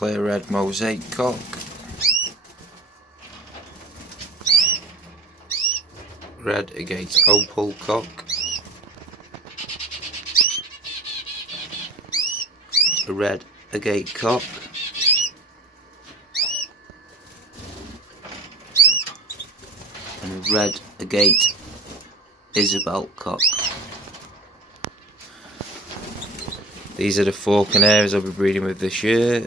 clear red mosaic cock, red agate opal cock, a red agate cock, and a red agate Isabel cock. These are the 4 canaries I'll be breeding with this year.